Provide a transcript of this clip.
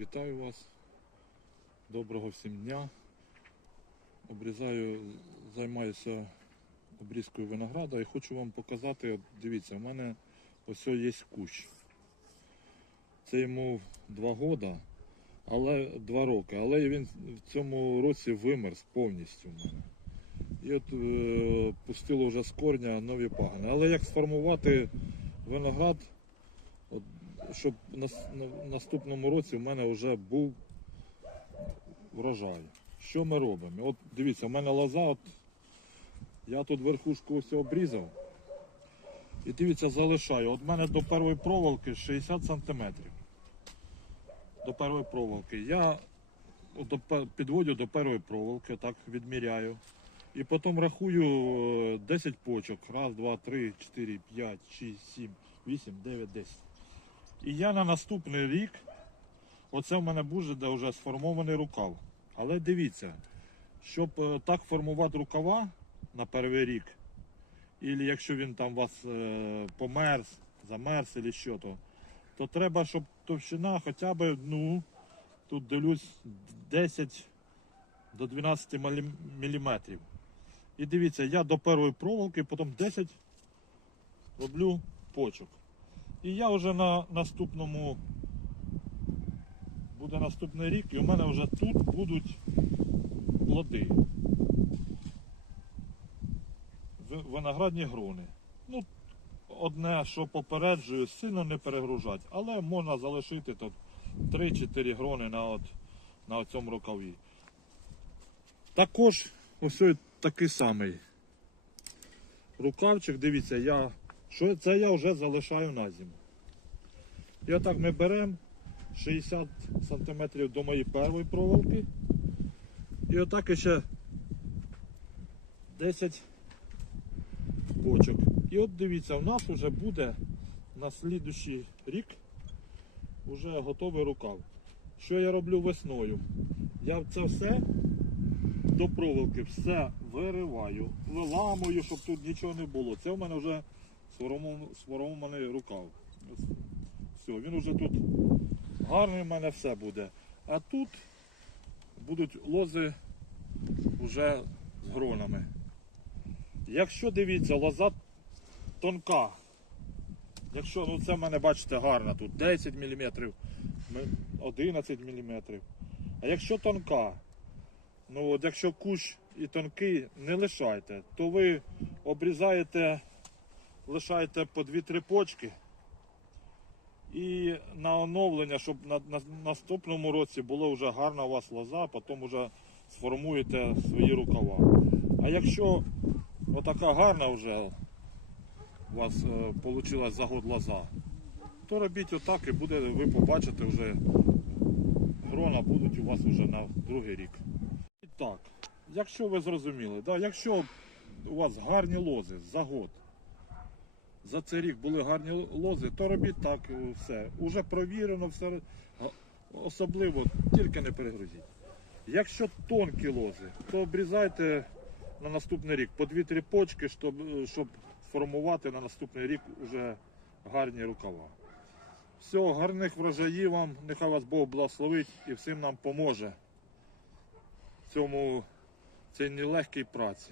Вітаю вас. Доброго всім дня. Обрізаю, займаюся обрізкою винограда і хочу вам показати, дивіться, у мене ось є кущ. Це йому два года, але два роки. Але він в цьому році вимерз повністю. І от е, пустило вже з корня нові пагани. Але як сформувати виноград, щоб на, на наступному році в мене вже був врожай. Що ми робимо? От дивіться, у мене лоза, от, я тут верхушку ось обрізав. І дивіться, залишаю. От в мене до першої проволоки 60 см. До першої проволоки. Я підводю до першої проволоки, так відміряю. І потім рахую е, 10 почок. Раз, два, три, чотири, п'ять, шість, сім, вісім, дев'ять, десять. І я на наступний рік, оце в мене буде вже сформований рукав. Але дивіться, щоб е, так формувати рукава на перший рік, і якщо він там у вас е, померз, замерз або що то, то треба, щоб товщина хоча б, ну, тут дивлюсь, 10 до 12 міліметрів. І дивіться, я до першої проволоки, потім 10 роблю почок. І я вже на наступному буде наступний рік, і у мене вже тут будуть плоди. Виноградні грони. Ну, одне, що попереджую, сильно не перегружати, але можна залишити тут 3-4 грони на, от, на цьому рукаві. Також ось такий самий рукавчик, дивіться, я, що це я вже залишаю на зиму. І отак ми беремо 60 см до моєї першої проволоки. І отак ще 10 бочок. І от дивіться, у нас вже буде на слідущий рік вже готовий рукав. Що я роблю весною? Я це все до проволоки все вириваю, виламую, щоб тут нічого не було. Це в мене вже сформований- рукав. Все, він вже тут гарний в мене все буде. А тут будуть лози вже з гронами. Якщо дивіться, лоза тонка. Якщо ну це в мене, бачите, гарна тут 10 мм, 11 мм. А якщо тонка, ну от якщо кущ і тонкий, не лишайте, то ви обрізаєте, лишаєте по 2-3 почки. І на оновлення, щоб на, на наступному році було вже гарна у вас лоза, потім вже сформуєте свої рукава. А якщо отака гарна вже у вас вийшла за год лоза, то робіть отак і буде, ви побачите вже грона будуть у вас вже на другий рік. І так, якщо ви зрозуміли, да, якщо у вас гарні лози за год, за цей рік були гарні лози, то робіть так е, все. Уже провірено все. Особливо тільки не перегрузіть. Якщо тонкі лози, то обрізайте на наступний рік по 2-3 почки, щоб, е, щоб сформувати на наступний рік уже гарні рукава. Всього гарних врожаїв вам, нехай вас Бог благословить і всім нам поможе в цьому цій нелегкій праці.